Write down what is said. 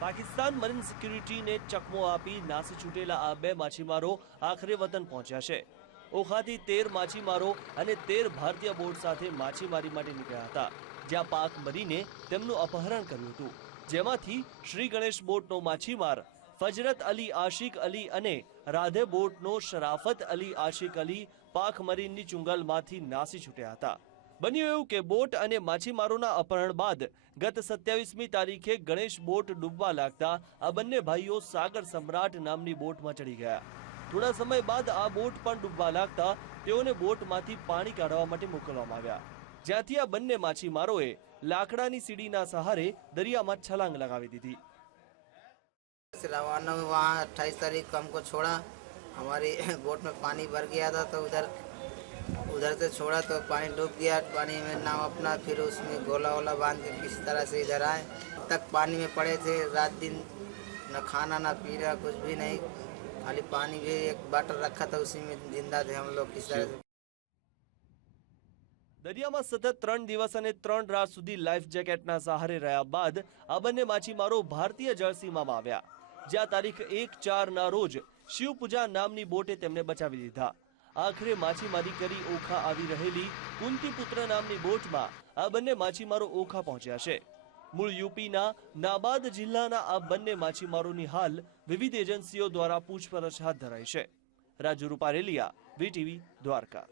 Pakistan marine સિક્યુરિટીને ચકમો આપી નાસી છૂટેલા આ બે માછીમારો આખરે વતન પહોંચ્યા છે. ઓખાથી તેર માછીમારો અને તેર ભારતીય બોટ સાથે માછીમારી માટે નીકળ્યા હતા, જ્યાં પાક મરીને તેમનું અપહરણ કર્યું હતું. જેમાંથી શ્રી ગણેશ બોટનો માછીમાર ફજરત અલી આશિક અલી અને રાધે બોટનો શરાફત અલી આશિક અલી પાક મરીનની ચુંગાલમાંથી નાસી છૂટ્યા હતા. બન્યું એવું કે બોટ અને માછીમારોના અપહરણ બાદ ગત સત્યાવીસમી તારીખે ગણેશ બોટ ડૂબવા લાગતા આ બંને ભાઈઓ સાગર સમ્રાટ નામની બોટમાં ચડી ગયા થોડા સમય બાદ આ બોટ પણ ડૂબવા લાગતા તેઓને બોટમાંથી પાણી કાઢવા માટે મોકલવામાં આવ્યા જ્યાંથી આ બંને માછીમારોએ લાકડાની સીડીના સહારે દરિયામાં છલાંગ લગાવી દીધી से रवाना हुए वहाँ अट्ठाईस तारीख को हमको छोड़ा हमारी बोट में पानी भर गया था तो उधर उधर से छोड़ा तो पानी डूब गया पानी में नाव अपना फिर उसमें गोला वोला बांध के किस तरह से इधर आए तक पानी में पड़े थे रात दिन न खाना न पीना कुछ भी नहीं खाली पानी भी एक बाटल रखा था उसी में जिंदा थे हम लोग किस तरह से દરિયામાં સતત ત્રણ દિવસ અને ત્રણ રાત સુધી લાઈફ જેકેટના સહારે રહ્યા બાદ આ બંને માછીમારો ભારતીય જળસીમામાં આવ્યા જ્યાં તારીખ એક ચારના રોજ શિવપૂજા નામની બોટે તેમને બચાવી લીધા આખરે માછીમારી કરી ઓખા આવી રહેલી કુંતીપુત્ર નામની બોટમાં આ બંને માછીમારો ઓખા પહોંચ્યા છે. મૂળ યુપીના નાબાદ જિલ્લાના આ બંને માછીમારોની હાલ વિવિધ એજન્સીઓ દ્વારા પૂછપરછ હાથ ધરાઈ છે. રાજુ રૂપારેલિયા, વીટીવી, દ્વારકા.